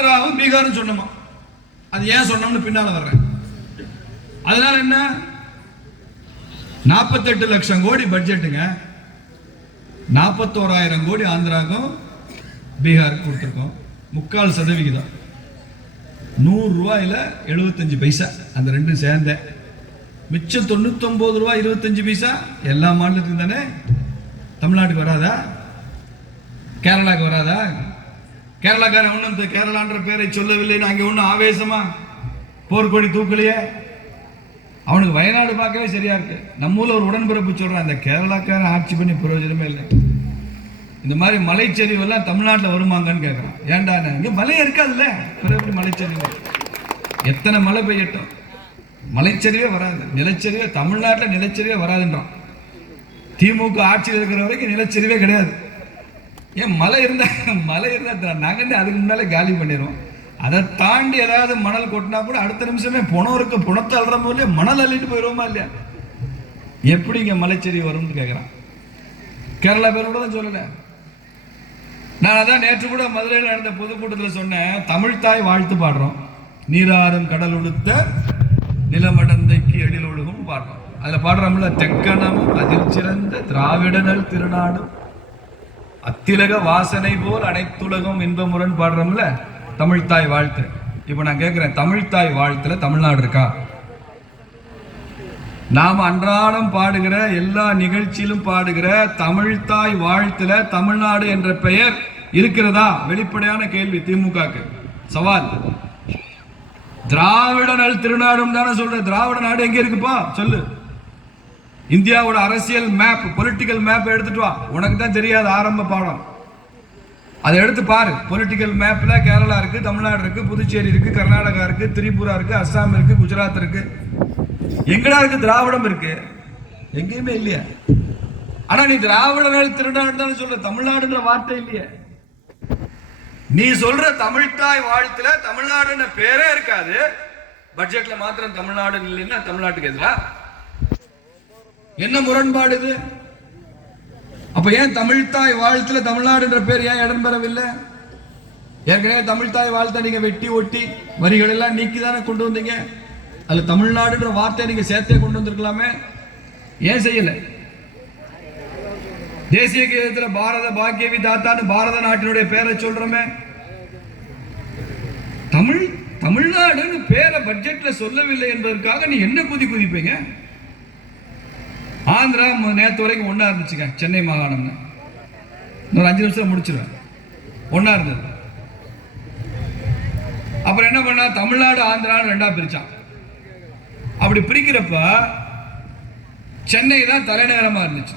ஆந்திராவும் பீகாரும் சொன்னோமா. அது ஏன் சொன்னோம்னு பின்னால வர்றேன். அதனால என்ன, 48 லட்சம் கோடி பட்ஜெட்டுங்க, 41,000 கோடி ஆந்திராவுக்கும் பீகாருக்கு கொடுத்துருக்கோம். 3/4%. 100 ரூபாயில 75 பைசா, அந்த ரெண்டும் சேர்ந்த மிச்சம் 99 ரூபாய் 25 பைசா எல்லா மாநிலத்துக்கும் தானே. தமிழ்நாட்டுக்கு வராதா? கேரளாவுக்கு வராதா? கேரளாக்காரன் ஒன்றும் கேரளான்ற பேரை சொல்லவில்லைன்னு அங்கே ஒன்றும் ஆவேசமா போர்க்கொடி தூக்கலையே. அவனுக்கு வயநாடு பார்க்கவே சரியா இருக்கு. நம்ம ஊர்ல ஒரு உடன்பிறப்பு சொல்றான், இந்த கேரளாக்காரன் ஆட்சி பண்ணி பிரயோஜனமே இல்லை, இந்த மாதிரி மலைச்சரிவு எல்லாம் தமிழ்நாட்டில் வருமாங்கன்னு கேட்கறான். ஏன்டா, இங்க மலையே இருக்காதுல்ல, எப்படி மலைச்சரிவு? எத்தனை மழை பெய்யட்டும் மலைச்சரிவே வராது. நிலச்சரிவே தமிழ்நாட்டில் நிலச்சரிவே வராதுன்றான். திமுக ஆட்சியில் இருக்கிற வரைக்கும் நிலச்சரிவே கிடையாது. ஏன் மழை இருந்தா நாங்கள் அதுக்கு முன்னாலே காலி பண்ணிடுவோம். அதை தாண்டி ஏதாவது மணல் கொட்டினா கூட அடுத்த நிமிஷமே புணம் இருக்கு, புணத்தை அல்ற போதே மணல் அள்ளிட்டு போயிடுவோமா இல்லையா? எப்படி இங்க மலைச்சரிவு வரும்னு கேட்கிறான். கேரளா பேர் கூட தான் சொல்லல. நான் அதான் நேற்று கூட மதுரையில் நடந்த பொதுக்கூட்டத்தில் சொன்னேன், தமிழ் தாய் வாழ்த்து பாடுறோம், நீராறும் கடல் உடுத்த நிலமடந்தைக்கு எழில் ஒழுகும் பாடுறோம். அதுல பாடுறோம்ல, தெக்கணமும் அதில் சிறந்த திராவிடனல் திருநாடும் அத்திலக வாசனை போல் அனைத்துலகம் இன்பமுடன் பாடுறோம்ல தமிழ்தாய் வாழ்த்து. இப்ப நான் கேட்கிறேன், தமிழ்தாய் வாழ்த்துல தமிழ்நாடு இருக்கா? நாம் அன்றாடம் பாடுகிற எல்லா நிகழ்ச்சியிலும் பாடுகிற தமிழ்தாய் வாழ்த்துல தமிழ்நாடு என்ற பெயர் இருக்கிறதா? வெளிப்படையான கேள்வி திமுகக்கு சவால். திராவிட நல் திருநாடும் தானே சொல்ற. திராவிட நாடு எங்க இருக்குப்பா சொல்லு. இந்தியாவோட அரசியல் மேப், பொலிட்டிக்கல் மேப் எடுத்துட்டு வா. உனக்கு தான் தெரியாது ஆரம்ப பாடம், அதை எடுத்து பாரு. பொலிட்டிக்கல் மேப்ல கேரளா இருக்கு, தமிழ்நாடு இருக்கு, புதுச்சேரி இருக்கு, கர்நாடகா இருக்கு, திரிபுரா இருக்கு, அஸ்ஸாம் இருக்கு, குஜராத் இருக்கு. எங்கடா இருக்கு திராவிடம்? இருக்கு, எங்கேயுமே இல்லையா? ஆனா நீ திராவிட நல் திருநாடு தானே சொல்ற, தமிழ்நாடுன்ற வார்த்தை இல்லையே. நீ சொல்ற தமிழ்தாய் வாழ்த்துல தமிழ்நாடுன்ற பேரே இருக்காது. பட்ஜெட்ல மாத்திரம் தமிழ்நாடு இல்லைன்னா தமிழ்நாட்டுக்கு எதிரா என்ன முரண்பாடு இது? அப்ப ஏன் தமிழ்தாய் வாழ்த்துல தமிழ்நாடுன்ற பேர் ஏன் இடம் பெறவில்லை? ஏற்கனவே தமிழ்தாய் வாழ்த்தை நீங்க வெட்டி ஒட்டி வரிகள் எல்லாம் நீக்கி தானே கொண்டு வந்தீங்க. அதுல தமிழ்நாடுன்ற வார்த்தை நீங்க சேர்த்தே கொண்டு வந்திருக்கலாமே, ஏன் செய்யல? தேசிய கீதத்துல பாரத பாக்கியவி தாத்தான்னு பாரத நாட்டினுடைய பேரை சொல்றோமே. தமிழ்நாடுன்னு பேரை பட்ஜெட்ல சொல்லவில்லை என்பதற்காக நீ என்ன குதிப்பீங்க? ஆந்திரா நேற்று வரைக்கும் ஒன்னா இருந்துச்சுங்க, சென்னை மாகாணம்னு. ஒரு 5 நிமிஷம் முடிச்சிருவேன். ஒன்னா இருந்தது. அப்புறம் என்ன பண்ணா, தமிழ்நாடு ஆந்திரான்னு 2ஆ பிரிச்சான். அப்படி பிரிக்கிறப்ப சென்னை தான் தலைநகரமா இருந்துச்சு.